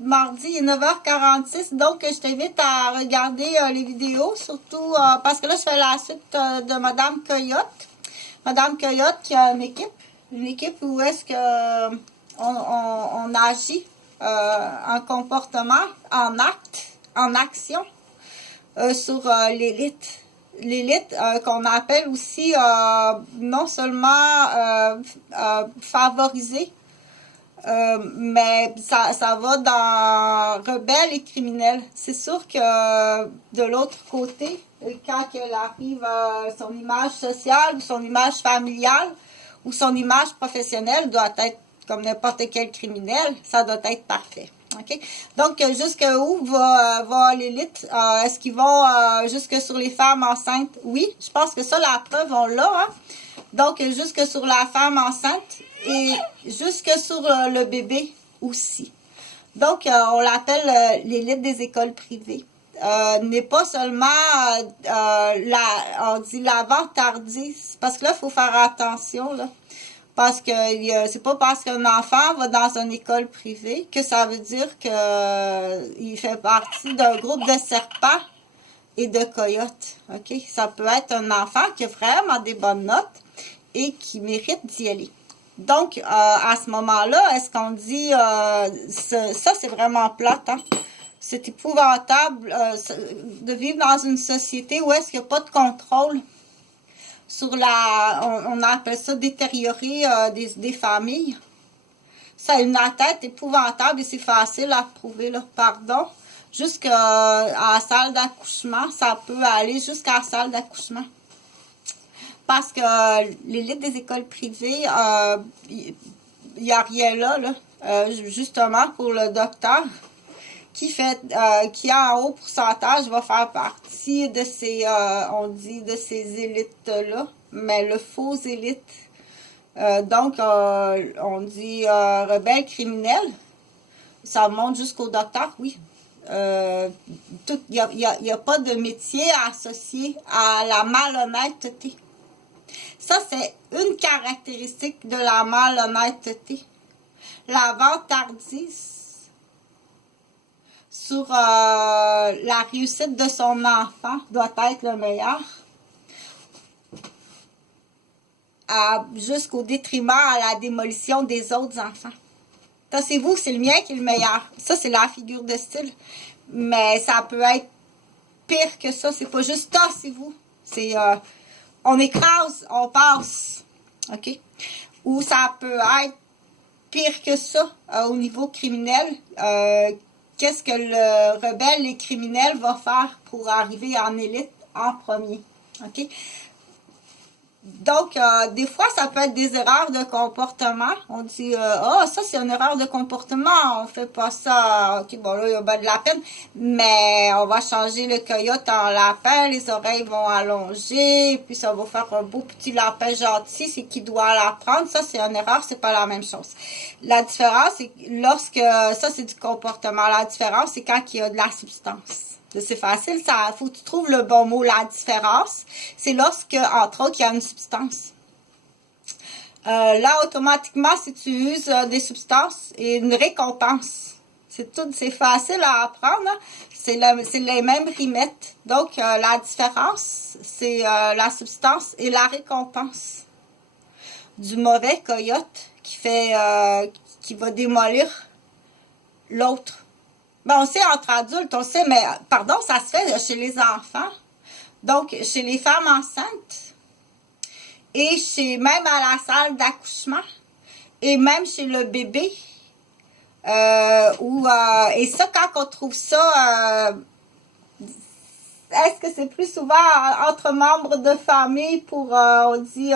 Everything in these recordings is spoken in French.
mardi, il est 9h46, donc je t'invite à regarder les vidéos, surtout parce que là, je fais la suite de Madame Coyote. Madame Coyote qui a une équipe où est-ce que on agit en comportement, en action sur l'élite. L'élite qu'on appelle aussi non seulement favorisée, mais ça va dans rebelle et criminel. C'est sûr que de l'autre côté, quand elle arrive son image sociale ou son image familiale ou son image professionnelle doit être comme n'importe quel criminel, ça doit être parfait. Okay? Donc, jusqu'où va l'élite? Est-ce qu'ils vont jusque sur les femmes enceintes? Oui, je pense que ça, la preuve, on l'a. Hein? Donc, jusque sur la femme enceinte et jusque sur le bébé aussi. Donc, on l'appelle l'élite des écoles privées. N'est pas seulement, on dit l'avant-tardie, parce que là, il faut faire attention, là. Parce que c'est pas parce qu'un enfant va dans une école privée que ça veut dire qu'il fait partie d'un groupe de serpents et de coyotes. OK? Ça peut être un enfant qui a vraiment des bonnes notes et qui mérite d'y aller. Donc, à ce moment-là, est-ce qu'on dit ça, c'est vraiment plate, hein? C'est épouvantable de vivre dans une société où est-ce qu'il n'y a pas de contrôle sur on appelle ça détériorer des familles. Ça a une tête épouvantable et c'est facile à prouver, là, pardon. Jusqu'à la salle d'accouchement, ça peut aller jusqu'à la salle d'accouchement. Parce que l'élite des écoles privées, il n'y a rien là, justement pour le docteur qui a un haut pourcentage va faire partie de ces, on dit, de ces élites-là, mais le faux élite. Donc, on dit rebelle criminel, ça monte jusqu'au docteur, oui. Il n'y a pas de métier associé à la malhonnêteté. Ça, c'est une caractéristique de la malhonnêteté. La vantardise sur la réussite de son enfant doit être le meilleur, jusqu'au détriment à la démolition des autres enfants. Tassez-vous, c'est le mien qui est le meilleur. Ça, c'est la figure de style. Mais ça peut être pire que ça. C'est pas juste tassez-vous. C'est on écrase, on passe. OK? Ou ça peut être pire que ça au niveau criminel. Qu'est-ce que le rebelle et criminel va faire pour arriver en élite en premier. OK? Donc, des fois, ça peut être des erreurs de comportement. On dit, oh, ça, c'est une erreur de comportement. On fait pas ça. OK, bon, là, il y a bien de la peine. Mais on va changer le coyote en lapin. Les oreilles vont allonger. Puis, ça va faire un beau petit lapin gentil. C'est qui doit l'apprendre. Ça, c'est une erreur. C'est pas la même chose. La différence, c'est lorsque, ça, c'est du comportement. La différence, c'est quand il y a de la substance. C'est facile, ça faut que tu trouves le bon mot. La différence, c'est lorsque, entre autres, il y a une substance. Là, automatiquement, si tu uses des substances et une récompense, c'est facile à apprendre. Hein? C'est les mêmes rimettes. Donc, la différence, c'est la substance et la récompense. Du mauvais coyote qui va démolir l'autre. Ben, on sait entre adultes, on sait, mais pardon, ça se fait chez les enfants. Donc, chez les femmes enceintes et même à la salle d'accouchement et même chez le bébé. Et ça, quand on trouve ça, est-ce que c'est plus souvent entre membres de famille pour, on dit,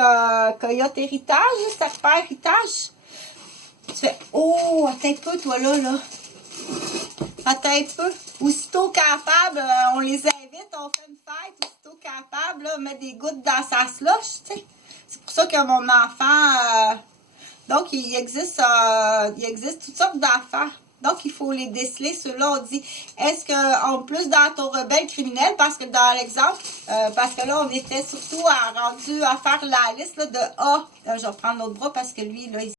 coyote héritage, serpent héritage? Tu fais, oh, attends un peu, toi, là. Attends un peu. Aussitôt capable, on les invite, on fait une fête. Aussitôt capable, là, met des gouttes dans sa slush, tu sais. C'est pour ça que mon enfant... donc, il existe toutes sortes d'affaires. Donc, il faut les déceler. Ceux-là, on dit, est-ce qu'on plus dans ton rebelle criminel? Parce que dans l'exemple, parce que là, on était surtout rendu à faire la liste là, de A. Je vais prendre l'autre bras parce que lui, là, il